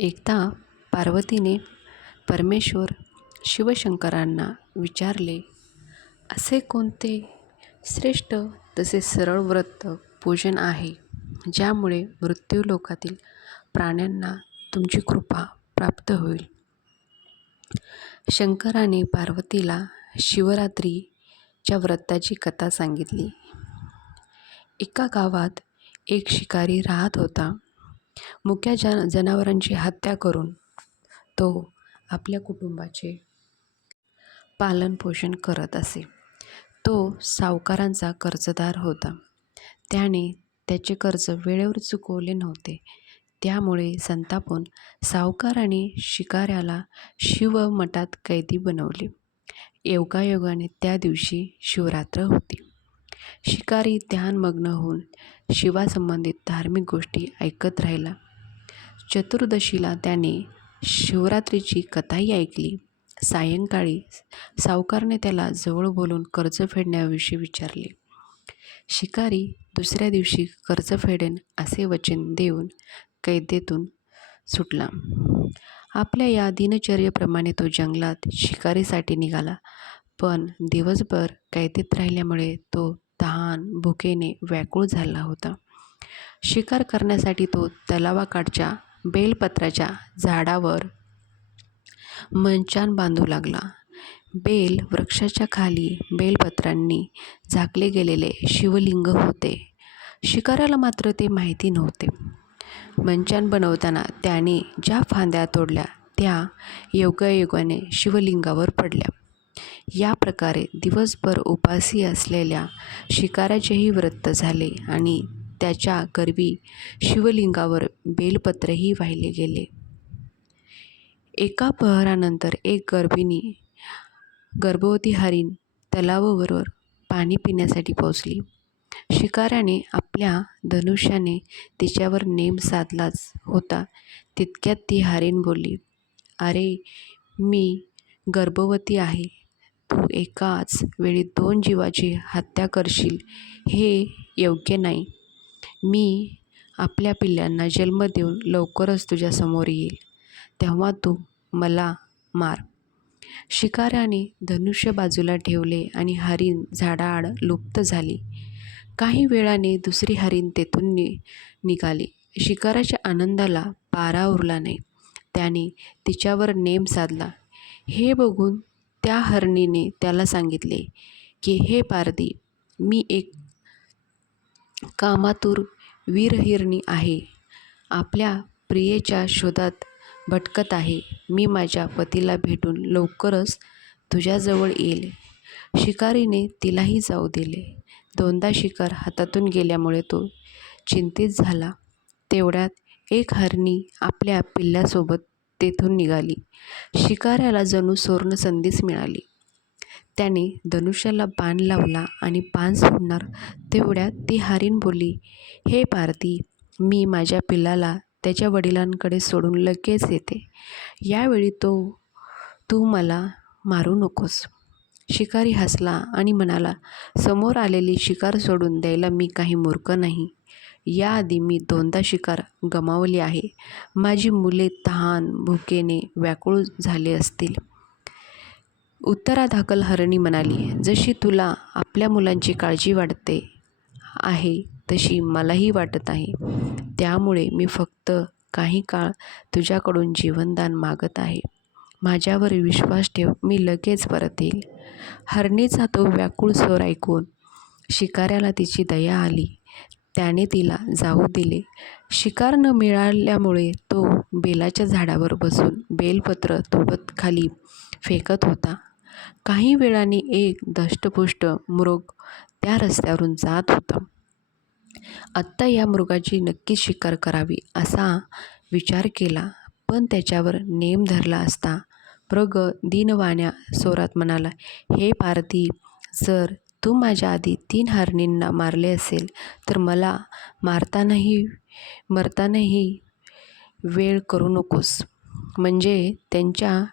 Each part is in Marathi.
एकदा पार्वतीने परमेश्वर शिवशंकरांना विचारले, असे कोणते श्रेष्ठ तसे सरळ व्रत पूजन आहे, ज्यामुळे मृत्यूलोकातील प्राण्यांना तुमची कृपा प्राप्त होईल. शंकराने पार्वतीला शिवरात्रीच्या व्रताची कथा सांगितली. एका गावात एक शिकारी राहत होता. मुक्या जनावरांची हत्या करून तो आपल्या कुटुंबाचे पालनपोषण करत असे. तो सावकारांचा कर्जदार होता. त्याने त्याचे कर्ज वेळेवर चुकवले नव्हते. त्यामुळे संतापून सावकाराने शिकाऱ्याला शिवमठात कैदी बनवले. योगायोगाने त्या दिवशी शिवरात्र होती. शिकारी ध्यानमग्न होऊन शिवासंबंधित धार्मिक गोष्टी ऐकत राहिला. चतुर्दशीला त्याने शिवरात्रीची कथाही ऐकली. सायंकाळी सावकाराने त्याला जवळ बोलून कर्ज फेडण्याविषयी विचारले. शिकारी दुसऱ्या दिवशी कर्ज फेडेन असे वचन देऊन कैदेतून सुटला. आपल्या या दिनचर्येप्रमाणे तो जंगलात शिकारीसाठी निघाला. पण दिवसभर कैदेत राहिल्यामुळे तो तहान भुकेने व्याकुळ झाला होता. शिकार करण्यासाठी तो तलावाकाठच्या बेलपत्राच्या झाडावर मंचान बांधू लागला. बेल वृक्षाच्या खाली बेलपत्रांनी झाकले गेलेले शिवलिंग होते. शिकाऱ्याला मात्र ते माहिती नव्हते. मंचान बनवताना त्याने ज्या फांद्या तोडल्या त्या योगायोगाने शिवलिंगावर पडल्या. या प्रकारे दिवसभर उपासी असलेल्या शिकाऱ्याचेही व्रत झाले आणि त्याच्या गर्वी शिवलिंगावर बेलपत्रही वाहिले गेले. एका प्रहरानंतर एक गर्भवती हरीण तलावावर पाणी पिण्यासाठी पोहोचली. शिकाऱ्याने आपल्या धनुष्याने तिच्यावर नेम साधलाच होता तितक्यात ती हरीण बोलली, अरे, मी गर्भवती आहे. तू एकाच वेळी 2 जीवाची हत्या करशील हे योग्य नाही. मी आपल्या पिल्लांना जन्म देऊन लवकरच तुझ्या समोर येईल, तेव्हा तू मला मार. शिकाऱ्याने धनुष्य बाजूला ठेवले आणि हरीण झाडाआड लुप्त झाली. काही वेळाने दुसरी हरीण तेथून निघाली. शिकाऱ्याच्या आनंदाला पारा उरला नाही. त्याने तिच्यावर नेम साधला. हे बघून त्या हरणीने त्याला सांगितले की, हे पारधी, मी एक कामातुर वीरहिरणी आहे. आपल्या प्रियेच्या शोधात भटकत आहे. मी माझ्या पतीला भेटून लवकरच तुझ्याजवळ येईल. शिकारीने तिलाही जाऊ दिले. 2दा शिकार हातातून गेल्यामुळे तो चिंतित झाला. तेवढ्यात एक हरणी आपल्या पिल्लासोबत तेथून निघाली. शिकाऱ्याला जणू सुवर्ण संधीच मिळाली. त्याने धनुष्याला बाण लावला आणि बाण सोडणार तेवढ्यात ती हरीण बोलली, हे पारधी, मी माझ्या पिल्लाला त्याच्या वडिलांकडे सोडून लगेच येते. यावेळी तू मला मारू नकोस. शिकारी हसला आणि म्हणाला, समोर आलेली शिकार सोडून द्यायला मी काही मूर्ख नाही. याआधी मी 2दा शिकार गमावली आहे. माझी मुले तहान भुकेने व्याकुळ झाले असतील. उत्तरादाखल हरणी म्हणाली, जशी तुला आपल्या मुलांची काळजी वाटते आहे तशी मलाही वाटत आहे. त्यामुळे मी फक्त काही काळ तुझ्याकडून जीवनदान मागत आहे. माझ्यावर विश्वास ठेव, मी लगेच परत येईल. हरणीचा तो व्याकुळ स्वर ऐकून शिकाऱ्याला तिची दया आली. त्याने तिला जाऊ दिले. शिकार न मिळाल्यामुळे तो बेलाच्या झाडावर बसून बेलपत्र तोडत खाली फेकत होता. काही वेळाने एक धष्टपुष्ट मृग त्या रस्त्यावरून जात होता. आत्ता या मृगाची नक्कीच शिकार करावी असा विचार केला. पण त्याच्यावर नेम धरला असता मृग दीनवाण्या स्वरात म्हणाला, हे पारधी, जर तू माझ्या आधी 3 हरणींना मारले असेल तर मला मरतानाही वेळ करू नकोस. म्हणजे त्यांच्या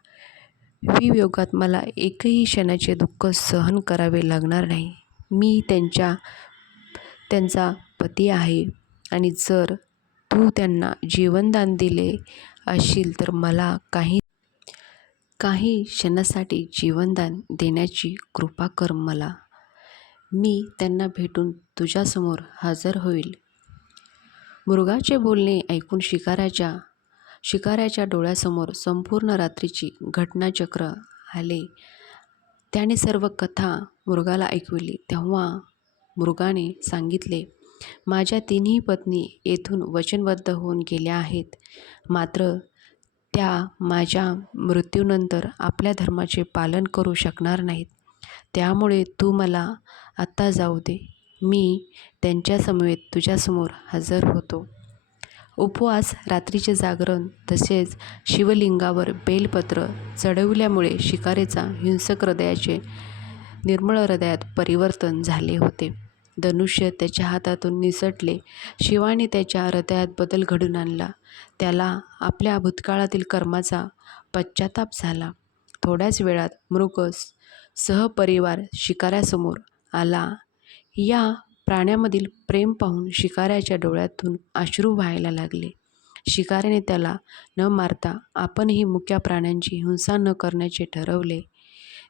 वियोगात मला एकही क्षणाचे दुःख सहन करावे लागणार नाही. मी त्यांचा पती आहे आणि जर तू त्यांना जीवनदान दिले असशील तर मला काही क्षणासाठी जीवनदान देण्याची कृपा कर मला. मी त्यांना भेटून तुझ्यासमोर हजर होईल. मृगाचे बोलणे ऐकून शिकाऱ्याच्या डोळ्यासमोर संपूर्ण रात्रीची घटनाचक्र आले. त्याने सर्व कथा मृगाला ऐकविली. तेव्हा मृगाने सांगितले, माझ्या तिन्ही पत्नी येथून वचनबद्ध होऊन गेल्या आहेत. मात्र त्या माझ्या मृत्यूनंतर आपल्या धर्माचे पालन करू शकणार नाहीत. त्यामुळे तू मला आत्ता जाऊ दे. मी त्यांच्यासमवेत तुझ्यासमोर हजर होतो. उपवास, रात्रीचे जागरण तसेच शिवलिंगावर बेलपत्र चढविल्यामुळे शिकारीचा हिंसक हृदयाचे निर्मळ हृदयात परिवर्तन झाले होते. धनुष्य त्याच्या हातातून निसटले. शिवाने त्याच्या हृदयात बदल घडून आणला. त्याला आपल्या भूतकाळातील कर्माचा पश्चाताप झाला. थोड्याच वेळात मृग सहपरिवार शिकाऱ्यासमोर आला. या प्राण्यामधील प्रेम पाहून शिकाऱ्याच्या डोळ्यातून अश्रू व्हायला लागले. शिकाऱ्याने त्याला न मारता आपणही मुक्या प्राण्यांची हिंसा न करण्याचे ठरवले.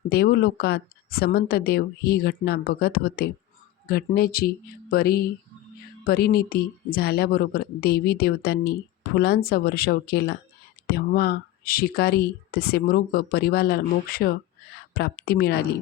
देवलोकात समंत देव ही घटना बघत होते. घटनेची परिणिती झाल्याबरोबर देवी देवतांनी फुलांचा वर्षाव केला. तेव्हा शिकारी तसे मृग परिवाराला मोक्ष प्राप्ती मिळाली.